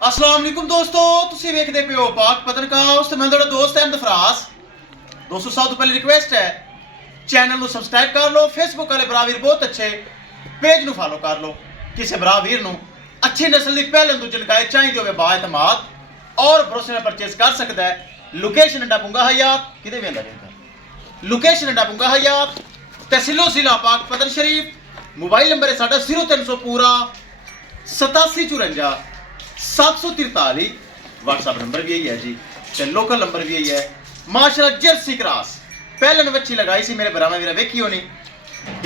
अस्सलाम वालेकुम दोस्तों, तुसी वेखदे पे हो पाक पतनकास्ट। मैं तुहाडा दोस्त अहमद फराज। दोस्तों सब तो पहले रिक्वेस्ट है चैनल ਨੂੰ ਸਬਸਕ੍ਰਾਈਬ ਕਰ ਲਓ। ਫੇਸਬੁੱਕ ਵਾਲੇ ਭਰਾ ਵੀਰ ਬਹੁਤ ਅੱਛੇ ਪੇਜ ਨੂੰ ਫਾਲੋ ਕਰ ਲਓ। ਕਿਸੇ ਭਰਾ ਵੀਰ ਨੂੰ ਅੱਛੀ ਨਸਲ ਦੀ ਪਹਿਲੇ ਦੂਜੇ ਗਾਇ ਚਾਹੀਦੀ ਹੋਵੇ ਬਾਇਤਮਾਦ ਔਰ ਭਰੋਸੇ ਨਾਲ ਪਰਚੇਸ ਕਰ ਸਕਦਾ ਹੈ। ਲੋਕੇਸ਼ਨ ਡਾਬੂਗਾ ਹਯਾਤ ਕਿਤੇ ਵੇਂਦਾ ਜਾਂਦਾ ਲੋਕੇਸ਼ਨ ਡਾਬੂਗਾ ਹਯਾਤ ਤਹਿਸੀਲੋ ਜ਼ਿਲ੍ਹਾ ਪਾਕ ਪਤਨ ਸ਼ਰੀਫ। मोबाइल नंबर है साढ़ा 0300 पूरा 8754 743। व्हाट्सएप नंबर भी यही है जी, ते लोकल नंबर भी यही है। माशाल्लाह जर्सी क्रॉस पहले बच्ची लगाई सी मेरे बरामा मेरा वेखी होनी।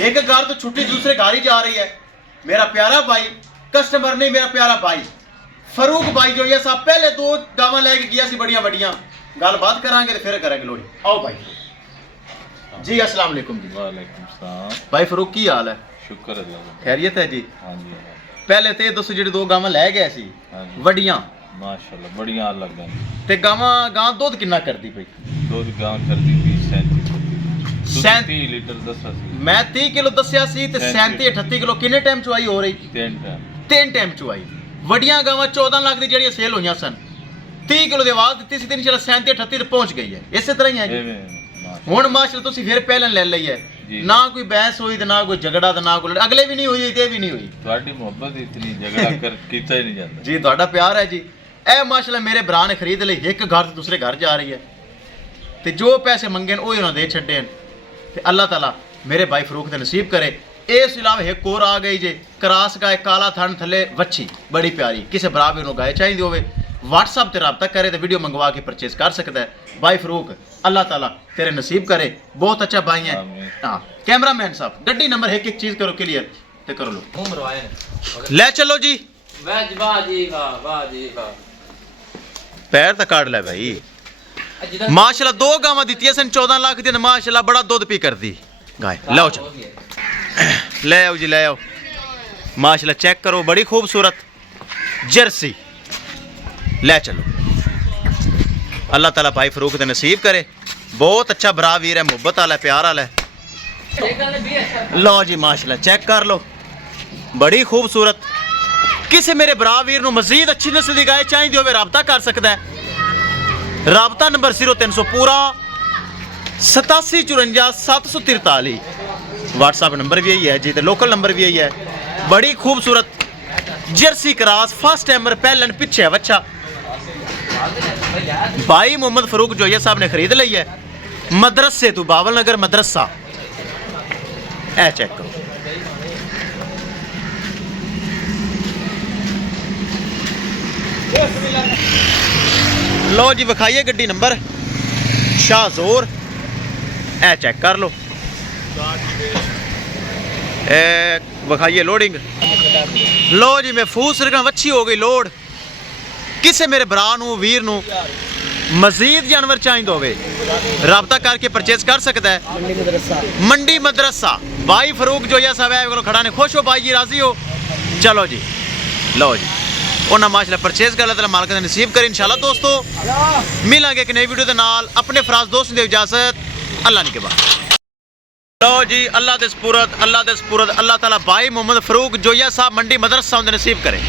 एक घर तो छुट्टी दूसरे घर ही जा रही है। मेरा प्यारा भाई कस्टमर नहीं, मेरा प्यारा भाई फरूक भाई जो ये साहब पहले दो गावां लेके गया सी बड़ियां बड़ियां। गलबात करांगे फिर करेंगे लोड़ी। आओ भाई जी। अस्सलाम वालेकुम जी। वालेकुम सलाम भाई फरूक की हाल है? शुक्र अल्लाह का। खैरियत है जी? हाँ जी पहले ते दसो जेडी दो गावां लै गए सी हाँ जी वडियां माशाल्लाह बढ़िया लग गए। ते गां दुध किन्ना करदी पई? दूध गांव कर दी 30 लीटर दसा सी। मैं 30 किलो दस्या सी ते 37 38 किलो किन्ने टाइम चुआई हो रही? तीन टाइम चुआई। वडियां गावां 14 लाख दी जेडी सेल होईयां सन 30 किलो दी आवाज दित्ती सी, 37 38 ते पहुंच गई है। इसे तरह ही है जी। हुण माशाल्लाह तुसी फिर पहले ले लई है, ना कोई बहस हुई ते ना कोई झगड़ा ते ना कोई अगले भी नहीं हुई ते भी नहीं हुई। ਤੁਹਾਡੀ ਮੁਹੱਬਤ ਇਤਨੀ झगड़ा कर कीता ही नहीं जाता जी। ਤੁਹਾਡਾ प्यार है जी। ए माशाल्लाह मेरे भरा ने खरीद ली, एक घर से दूसरे घर जा रही है ते जो पैसे मंगे वो उन्होंने दे छड्डे ते अल्लाह ताला मेरे भाई फरूक दे नसीब करे। इस अलावा एक और आ गई जे क्रास गाय काला थन थले वच्छी बड़ी प्यारी। किसी भरा भी उन्होंने गाय चाहिए होवे व्हाट्सएप ते रब्ता करे तो वीडियो मंगवा के परचेस कर सकता है। भाई फरूक अल्लाह ताला तेरे नसीब करे, बहुत अच्छा भाई है। हाँ कैमरामैन साहब गड्डी नंबर एक एक चीज करो क्लियर ते करो लो ले चलो जी। वाह जी वाह, वाह जी वाह। पैर तो काट ले भाई। माशाल्लाह दो गावां दित्तियां सन 14 लाख दी। माशाल्लाह बड़ा दुध पी करदी गाय। लाओ चलो ले आओ जी, ले आओ। माशाल्लाह चेक करो बड़ी खूबसूरत जर्सी। ले चलो अल्लाह ताला भाई फरूक दे नसीब करे। बहुत अच्छा भरा वीर है, मुहब्बत वाला प्यार वाला है। लो जी माशाल्लाह चेक कर लो बड़ी खूबसूरत। किसी मेरे भरा वीर नूं मजीद अच्छी नस्ल की गाय चाहिए होवे राबता कर सकता है। राबता नंबर 0300 पूरा 8754 743। व्हाट्सएप नंबर भी यही है जी, तो लोकल नंबर भी यही है। बड़ी खूबसूरत जर्सी क्रॉस फर्स्ट टाइमर पहलन पीछे बच्चा। भाई मोहम्मद फरूक जोया साहब ने खरीद ली है मदरसे तू बावल नगर मदरसा। ए चेक करो लो जी विखाइए गड्डी नंबर शाहजोर। ए चेक कर लो विखाइए लोडिंग। लो जी महफूज रखना वच्छी हो गई लोड। किसी मेरे भरा नूं वीर नूं मजीद जानवर चाहिए होवे राबता करके परचेस कर सकता है। मंडी मदरसा भाई फरूक जोया साहब है खड़ा ने। खुश हो भाई जी, राजी हो? चलो जी लो जी उन्हें माशाल्लाह परचेस कर ला मालिक ने नसीब करे इंशाल्लाह। दोस्तों मिलांगे एक नई वीडियो के नाल। अपने फराज दोस्त ने इजाजत अल्लाह ने के बाद। लो जी अल्लाह दे सपुरद, अल्लाह दे सपुरद। अल्लाह ताला भाई मोहम्मद फरूक जोया साहब मंडी मदरसा नसीब करे।